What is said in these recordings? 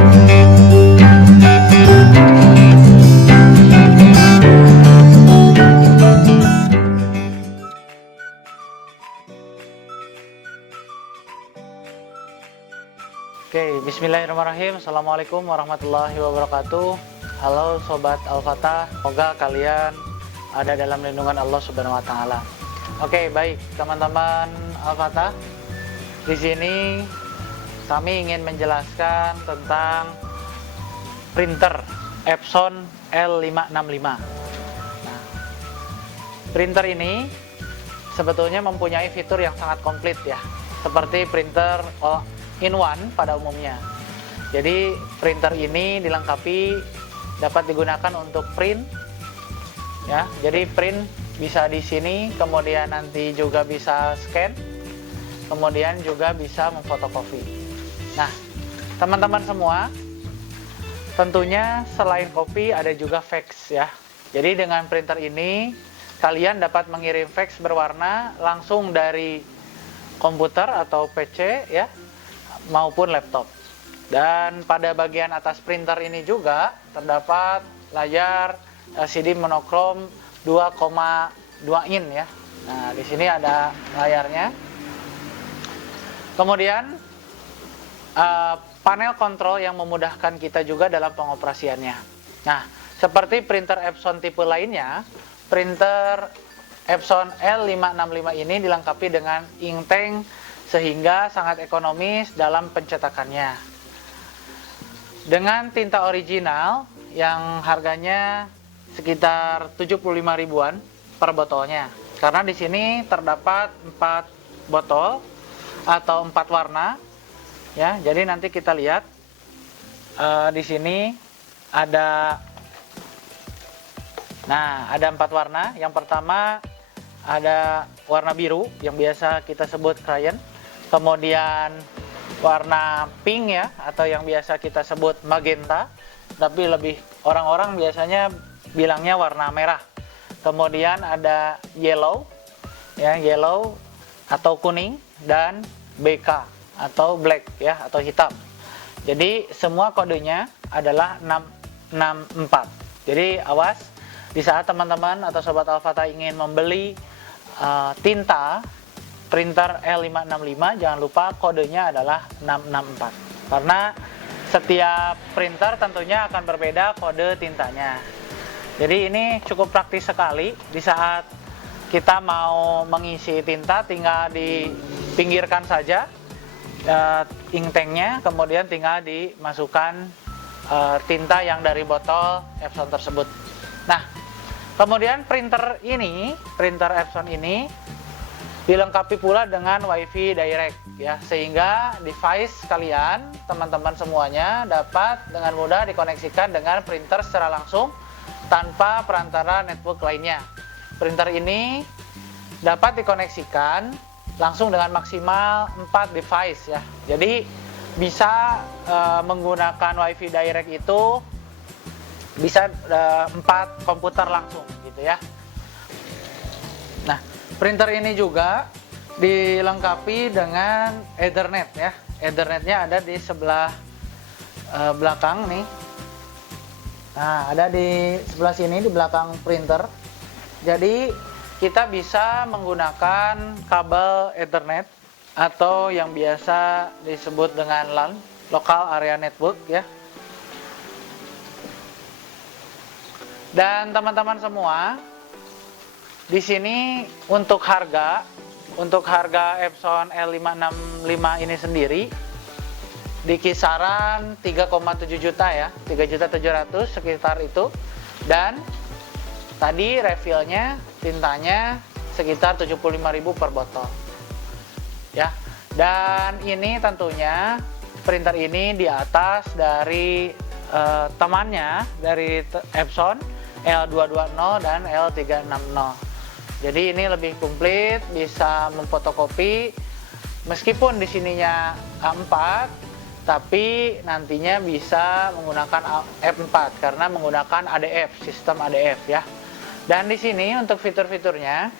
Oke, bismillahirrahmanirrahim. Assalamualaikum warahmatullahi wabarakatuh. Halo Sobat Al-Fatah, semoga kalian ada dalam lindungan Allah Subhanahu wa Ta'ala. Oke, baik teman-teman Al-Fatah. Di sini kami ingin menjelaskan tentang printer Epson L565. Nah, printer ini sebetulnya mempunyai fitur yang sangat komplit ya, seperti printer in-one pada umumnya. Jadi printer ini dilengkapi dapat digunakan untuk print ya. Jadi print bisa di sini, kemudian nanti juga bisa scan, kemudian juga bisa memfotokopi. Nah, teman-teman semua, tentunya selain kopi ada juga fax ya. Jadi dengan printer ini kalian dapat mengirim fax berwarna langsung dari komputer atau PC ya, maupun laptop. Dan pada bagian atas printer ini juga terdapat layar LCD monokrom 2,2 in ya. Nah, di sini ada layarnya. Kemudian panel kontrol yang memudahkan kita juga dalam pengoperasiannya. Nah, seperti printer Epson tipe lainnya, printer Epson L565 ini dilengkapi dengan inktank sehingga sangat ekonomis dalam pencetakannya. Dengan tinta original yang harganya sekitar 75 ribuan per botolnya. Karena di sini terdapat 4 botol atau 4 warna ya. Jadi nanti kita lihat di sini ada 4 warna. Yang pertama ada warna biru yang biasa kita sebut crayon. Kemudian warna pink ya, atau yang biasa kita sebut magenta, tapi lebih orang-orang biasanya bilangnya warna merah. Kemudian ada yellow ya, yellow atau kuning, dan BK atau black ya, atau hitam. Jadi semua kodenya adalah 664. Jadi awas di saat teman-teman atau Sobat Al-Fatah ingin membeli tinta printer L565, jangan lupa kodenya adalah 664. Karena setiap printer tentunya akan berbeda kode tintanya. Jadi ini cukup praktis sekali. Di saat kita mau mengisi tinta, tinggal dipinggirkan saja inktanknya, kemudian tinggal dimasukkan tinta yang dari botol Epson tersebut. Nah, kemudian printer Epson ini dilengkapi pula dengan WiFi Direct ya, sehingga device kalian, teman-teman semuanya, dapat dengan mudah dikoneksikan dengan printer secara langsung tanpa perantara network lainnya. Printer ini dapat dikoneksikan langsung dengan maksimal 4 device ya. Jadi bisa menggunakan WiFi Direct itu bisa 4 komputer langsung gitu ya. Nah, printer ini juga dilengkapi dengan Ethernet ya. Ethernetnya ada di sebelah belakang nih. Nah, ada di sebelah sini di belakang printer. Jadi kita bisa menggunakan kabel Ethernet atau yang biasa disebut dengan LAN, Local Area Network ya. Dan teman-teman semua, di sini untuk harga Epson L565 ini sendiri di kisaran 3,7 juta ya, 3.700.000 sekitar itu. Dan tadi refillnya tintanya sekitar 75.000 per botol ya. Dan ini tentunya printer ini di atas dari temannya dari Epson L220 dan L360. Jadi ini lebih komplit, bisa memfotokopi meskipun di sininya A4, tapi nantinya bisa menggunakan F4 karena menggunakan ADF, sistem ADF ya. Dan di sini untuk fitur-fiturnya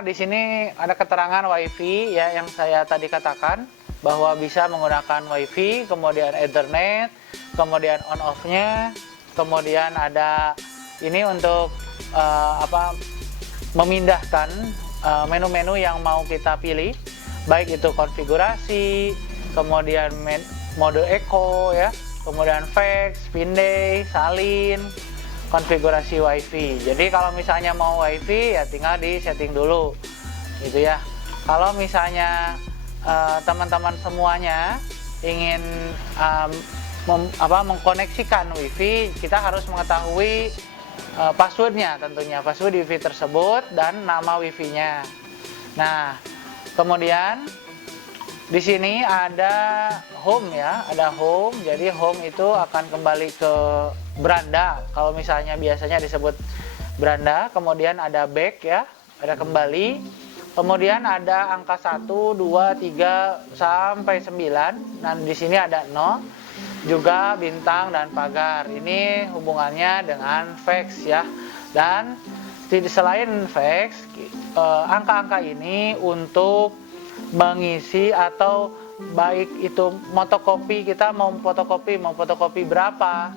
di sini ada keterangan WiFi ya yang saya tadi katakan. bahwa bisa menggunakan WiFi, kemudian Ethernet, kemudian on/off-nya, kemudian ada ini untuk memindahkan menu-menu yang mau kita pilih, baik itu konfigurasi, kemudian mode echo ya, kemudian fax, pindai, salin, konfigurasi WiFi. Jadi kalau misalnya mau WiFi ya tinggal di setting dulu gitu ya. Kalau misalnya teman-teman semuanya ingin mengkoneksikan WiFi, kita harus mengetahui passwordnya, tentunya password WiFi tersebut dan nama WiFi-nya. Nah, kemudian di sini ada home ya, ada home. Jadi home itu akan kembali ke beranda. Kalau misalnya biasanya disebut beranda, kemudian ada back ya, ada kembali. Kemudian ada angka 1, 2, 3 sampai 9. Nah, di sini ada 0, juga bintang dan pagar. Ini hubungannya dengan fax ya. Dan selain fax, angka-angka ini untuk mengisi atau baik itu fotokopi, kita mau fotokopi berapa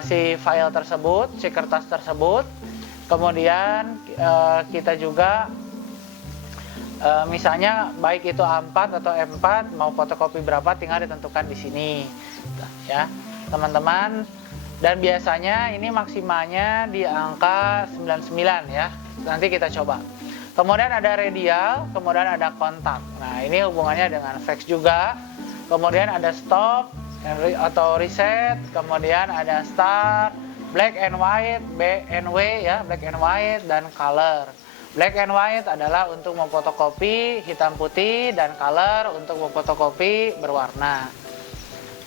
si file tersebut, si kertas tersebut. Kemudian kita juga misalnya baik itu A4 atau M4 mau fotokopi berapa tinggal ditentukan di sini ya teman-teman. Dan biasanya ini maksimalnya di angka 99 ya. Nanti kita coba. Kemudian ada radial, kemudian ada kontak. Nah, ini hubungannya dengan fax juga. Kemudian ada stop atau reset, kemudian ada start, black and white, BNW ya, black and white dan color. Black and white adalah untuk memfotokopi hitam putih dan color untuk memfotokopi berwarna.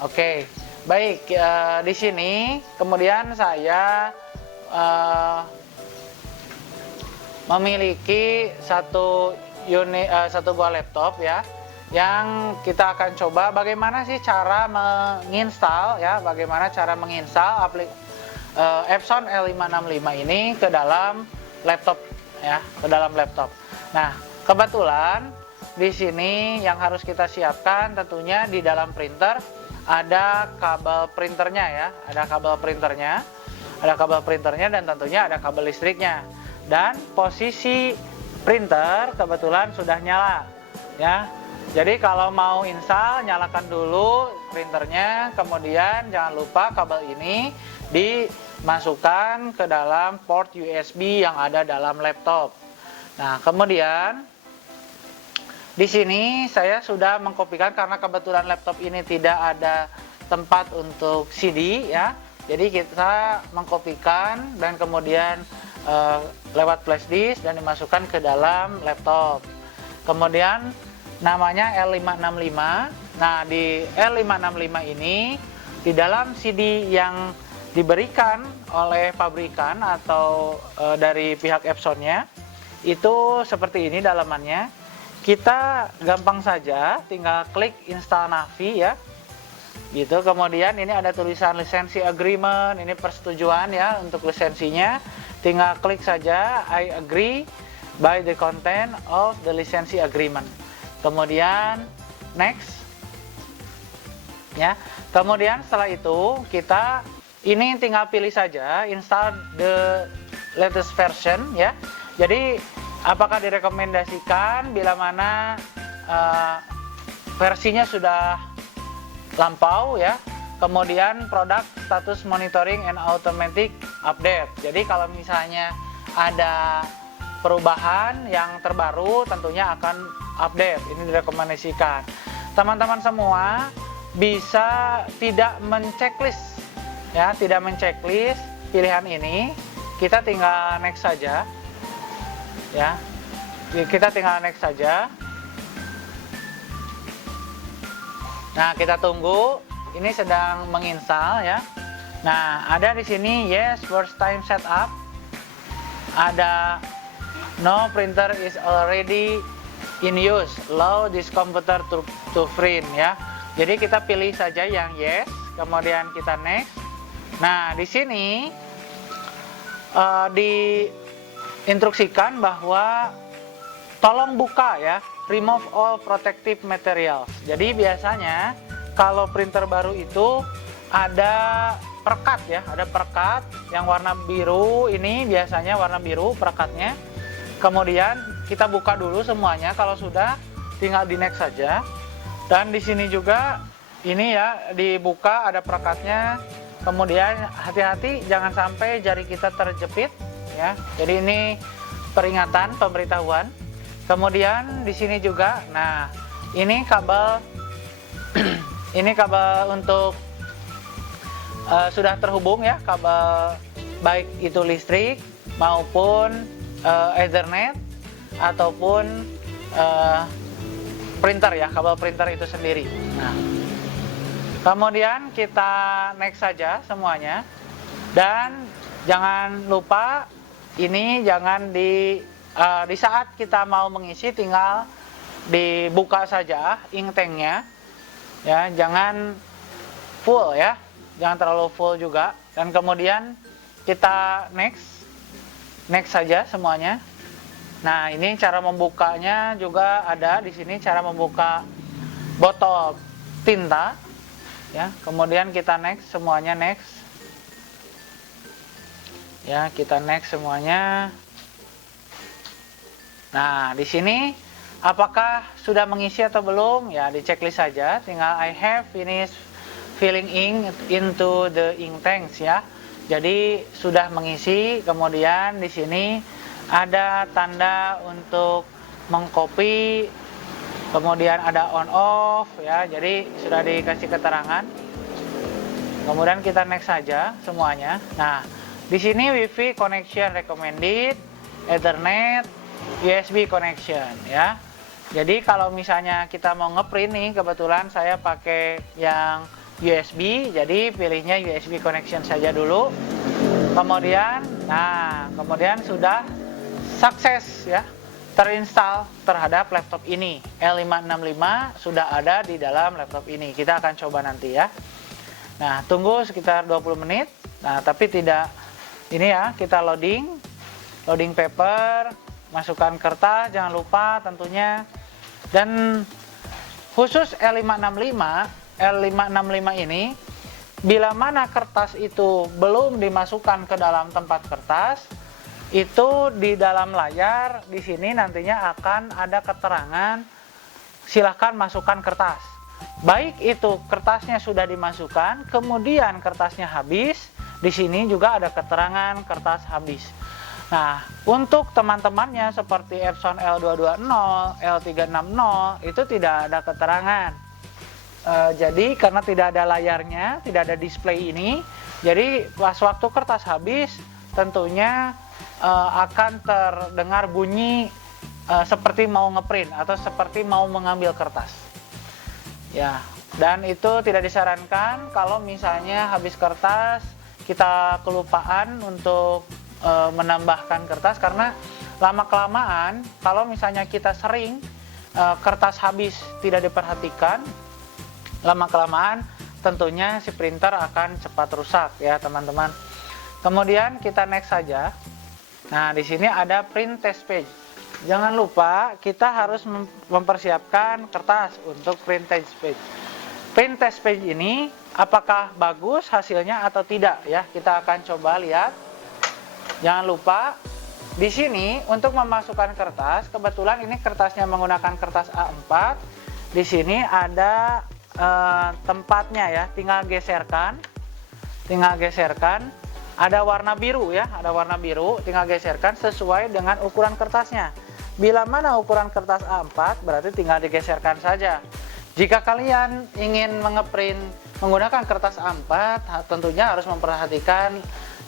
Oke, baik di sini kemudian saya memiliki satu buah laptop ya, yang kita akan coba bagaimana sih cara menginstal ya, bagaimana cara menginstal Epson L565 ini ke dalam laptop ya, ke dalam laptop. Nah, kebetulan di sini yang harus kita siapkan tentunya di dalam printer ada kabel printernya ya, ada kabel printernya dan tentunya ada kabel listriknya. Dan posisi printer kebetulan sudah nyala ya. Jadi kalau mau install, nyalakan dulu printernya, kemudian jangan lupa kabel ini dimasukkan ke dalam port USB yang ada dalam laptop. Nah, kemudian di sini saya sudah mengkopikan karena kebetulan laptop ini tidak ada tempat untuk CD ya. Jadi kita mengkopikan dan kemudian lewat flash disk dan dimasukkan ke dalam laptop. Kemudian namanya L565. Nah, di L565 ini di dalam CD yang diberikan oleh pabrikan atau dari pihak Epsonnya itu seperti ini dalamannya. Kita gampang saja tinggal klik install Navi ya. Gitu. Kemudian ini ada tulisan lisensi agreement, ini persetujuan ya untuk lisensinya. Tinggal klik saja I agree by the content of the license agreement. Kemudian next ya. Kemudian setelah itu kita ini tinggal pilih saja install the latest version ya. Jadi apakah direkomendasikan bila mana versinya sudah lampau ya. Kemudian product status monitoring and automatic update. Jadi kalau misalnya ada perubahan yang terbaru tentunya akan update. Ini direkomendasikan. Teman-teman semua bisa tidak menceklis ya, tidak menceklis pilihan ini. Kita tinggal next saja. Ya. Kita tinggal next saja. Nah, kita tunggu. Ini sedang menginstal ya. Nah, ada di sini yes first time setup. Ada no printer is already in use. Allow this computer to print ya. Jadi kita pilih saja yang yes, kemudian kita next. Nah, di sini diinstruksikan bahwa tolong buka ya. remove all protective materials. Jadi biasanya kalau printer baru itu ada perekat ya, ada perekat yang warna biru, ini biasanya warna biru perekatnya. Kemudian kita buka dulu semuanya, kalau sudah tinggal di next saja. Dan di sini juga ini ya dibuka ada perekatnya. Kemudian hati-hati jangan sampai jari kita terjepit ya. Jadi ini peringatan, pemberitahuan. Kemudian di sini juga, nah ini kabel, ini kabel untuk sudah terhubung ya, kabel baik itu listrik maupun Ethernet ataupun printer ya, kabel printer itu sendiri. Nah, kemudian kita next saja semuanya, dan jangan lupa ini jangan di saat kita mau mengisi tinggal dibuka saja ink tanknya ya, jangan full ya, jangan terlalu full juga. Dan kemudian kita next saja semuanya. Nah, ini cara membukanya juga ada di sini, cara membuka botol tinta ya. Kemudian kita next semuanya, next ya, kita next semuanya. Nah, di sini apakah sudah mengisi atau belum? Ya, di checklist saja. Tinggal I have finished filling ink into the ink tanks ya. Jadi sudah mengisi. Kemudian di sini ada tanda untuk mengcopy. Kemudian ada on off ya. Jadi sudah dikasih keterangan. Kemudian kita next saja semuanya. Nah, di sini WiFi connection recommended, Ethernet, USB connection ya. Jadi kalau misalnya kita mau ngeprint nih, kebetulan saya pakai yang USB, jadi pilihnya USB connection saja dulu. Kemudian, nah kemudian sudah sukses ya, terinstall terhadap laptop ini. L565 sudah ada di dalam laptop ini. Kita akan coba nanti ya. Nah, tunggu sekitar 20 menit. Nah, tapi tidak ini ya, kita loading paper, masukkan kertas, jangan lupa tentunya. Dan khusus L565 ini, bila mana kertas itu belum dimasukkan ke dalam tempat kertas, itu di dalam layar di sini nantinya akan ada keterangan silahkan masukkan kertas. Baik itu kertasnya sudah dimasukkan, kemudian kertasnya habis, di sini juga ada keterangan kertas habis. Nah, untuk teman-temannya seperti Epson L220, L360 itu tidak ada keterangan. Jadi karena tidak ada layarnya, tidak ada display ini, jadi pas waktu kertas habis tentunya akan terdengar bunyi seperti mau ngeprint atau seperti mau mengambil kertas. Ya, dan itu tidak disarankan kalau misalnya habis kertas kita kelupaan untuk menambahkan kertas, karena lama-kelamaan kalau misalnya kita sering kertas habis tidak diperhatikan, lama-kelamaan tentunya si printer akan cepat rusak ya teman-teman. Kemudian kita next saja. Nah, di sini ada print test page. Jangan lupa kita harus mempersiapkan kertas untuk print test page. Print test page ini apakah bagus hasilnya atau tidak ya, kita akan coba lihat. Jangan lupa di sini untuk memasukkan kertas, kebetulan ini kertasnya menggunakan kertas A4. Di sini ada tempatnya ya, tinggal geserkan. Ada warna biru ya, ada warna biru, tinggal geserkan sesuai dengan ukuran kertasnya. Bila mana ukuran kertas A4 berarti tinggal digeserkan saja. Jika kalian ingin mengeprint menggunakan kertas A4, tentunya harus memperhatikan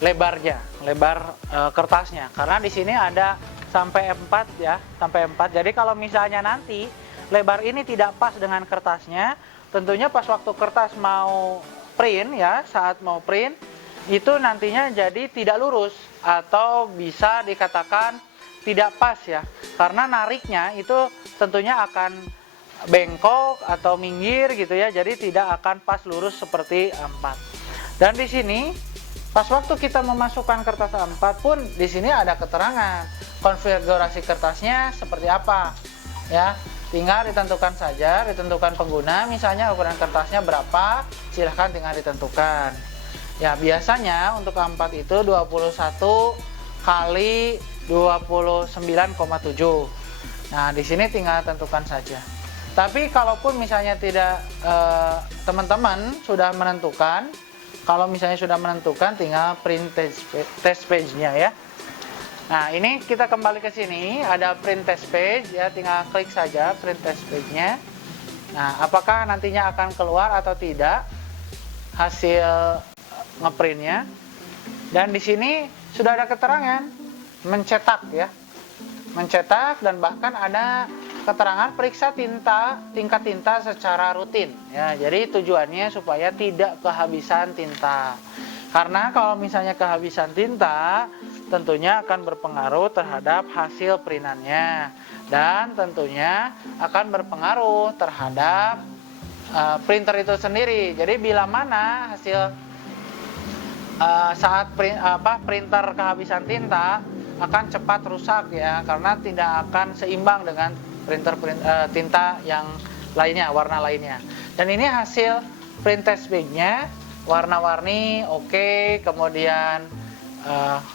lebarnya, lebar kertasnya, karena di sini ada sampai 4 ya, sampai 4. Jadi kalau misalnya nanti lebar ini tidak pas dengan kertasnya, tentunya pas waktu kertas mau print ya, saat mau print itu nantinya jadi tidak lurus atau bisa dikatakan tidak pas ya, karena nariknya itu tentunya akan bengkok atau minggir gitu ya, jadi tidak akan pas lurus seperti A4. Dan di sini pas waktu kita memasukkan kertas A4 pun di sini ada keterangan konfigurasi kertasnya seperti apa ya. tinggal ditentukan saja, ditentukan pengguna, misalnya ukuran kertasnya berapa, silahkan tinggal ditentukan. Ya, biasanya untuk A4 itu 21 kali 29,7. Nah, di sini tinggal tentukan saja. Tapi kalaupun misalnya tidak, teman-teman sudah menentukan, kalau misalnya sudah menentukan, tinggal print test page-nya ya. Nah, ini kita kembali ke sini, ada print test page ya, tinggal klik saja print test page-nya. Nah, apakah nantinya akan keluar atau tidak hasil ngeprintnya? Dan di sini sudah ada keterangan mencetak ya, mencetak, dan bahkan ada keterangan periksa tingkat tinta secara rutin ya. Jadi tujuannya supaya tidak kehabisan tinta. Karena kalau misalnya kehabisan tinta, tentunya akan berpengaruh terhadap hasil printannya, dan tentunya akan berpengaruh terhadap printer itu sendiri. Jadi bila mana hasil saat printer kehabisan tinta akan cepat rusak ya, karena tidak akan seimbang dengan tinta yang lainnya, warna lainnya. Dan ini hasil print test page-nya, warna-warni oke, kemudian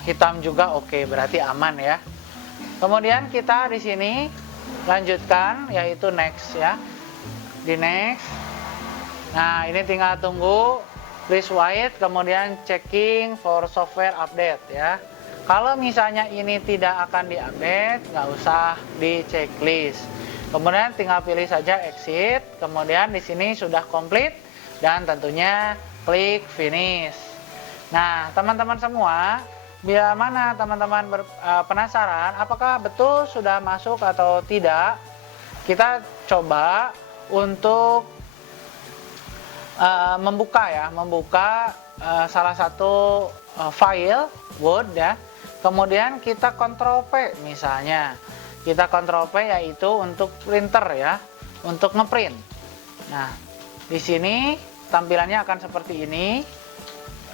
hitam juga oke, berarti aman ya. Kemudian kita di sini lanjutkan, yaitu next ya, di next. Nah, ini tinggal tunggu please wait, kemudian checking for software update ya. Kalau misalnya ini tidak akan diupdate, nggak usah di checklist. Kemudian tinggal pilih saja exit. Kemudian di sini sudah komplit, dan tentunya klik finish. Nah, teman-teman semua, bila mana teman-teman penasaran apakah betul sudah masuk atau tidak, kita coba untuk membuka salah satu file Word ya. Kemudian kita Ctrl P misalnya. Kita Ctrl P yaitu untuk printer ya, untuk ngeprint. Nah, di sini tampilannya akan seperti ini.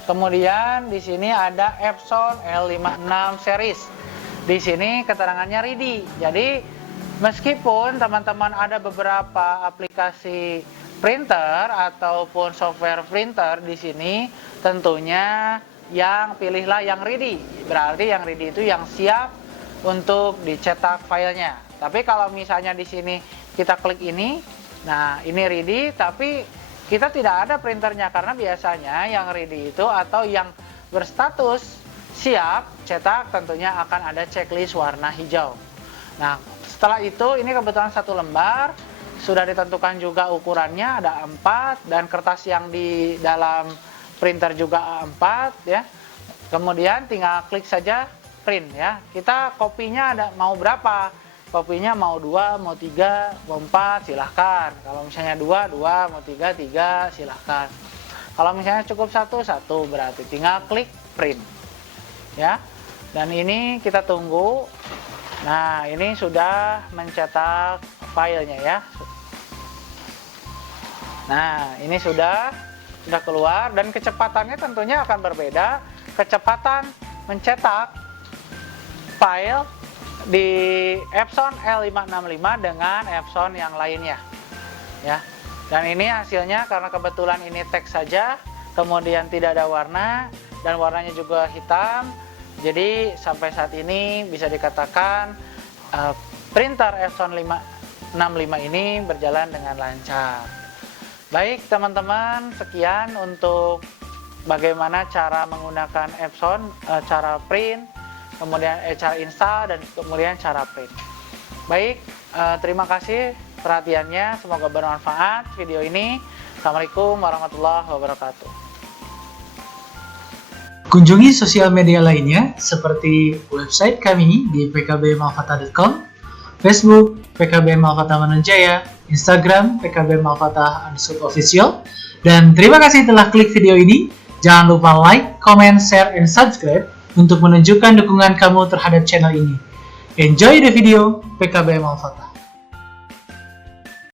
Kemudian di sini ada Epson L56 series. Di sini keterangannya ready. Jadi meskipun teman-teman ada beberapa aplikasi printer ataupun software printer di sini, tentunya pilihlah yang ready. Berarti yang ready itu yang siap untuk dicetak filenya. Tapi kalau misalnya di sini kita klik ini, nah ini ready, tapi kita tidak ada printernya, karena biasanya yang ready itu atau yang berstatus siap cetak tentunya akan ada checklist warna hijau. Nah, setelah itu ini kebetulan satu lembar, sudah ditentukan juga ukurannya, ada A4, dan kertas yang di dalam printer juga A4 ya. Kemudian tinggal klik saja print ya. Kita kopinya ada mau berapa? Kopinya mau 2, mau 3, mau 4, silahkan. Kalau misalnya 2, mau 3, silahkan. Kalau misalnya cukup 1, berarti tinggal klik print ya. Dan ini kita tunggu. Nah, ini sudah mencetak filenya ya. Nah, ini sudah keluar, dan kecepatannya tentunya akan berbeda. Kecepatan mencetak file di Epson L565 dengan Epson yang lainnya ya. Dan ini hasilnya, karena kebetulan ini teks saja, kemudian tidak ada warna, dan warnanya juga hitam. Jadi sampai saat ini bisa dikatakan printer Epson 565 ini berjalan dengan lancar. Baik teman-teman, sekian untuk bagaimana cara menggunakan Epson, cara print, kemudian cara install, dan kemudian cara print. Baik, terima kasih perhatiannya, semoga bermanfaat video ini. Assalamualaikum warahmatullahi wabarakatuh. Kunjungi sosial media lainnya seperti website kami di pkbmalfata.com, Facebook PKB Malfata Manunjaya, Instagram PKB Malfata_official, dan terima kasih telah klik video ini. Jangan lupa like, comment, share, and subscribe untuk menunjukkan dukungan kamu terhadap channel ini. Enjoy the video, PKB Malfata.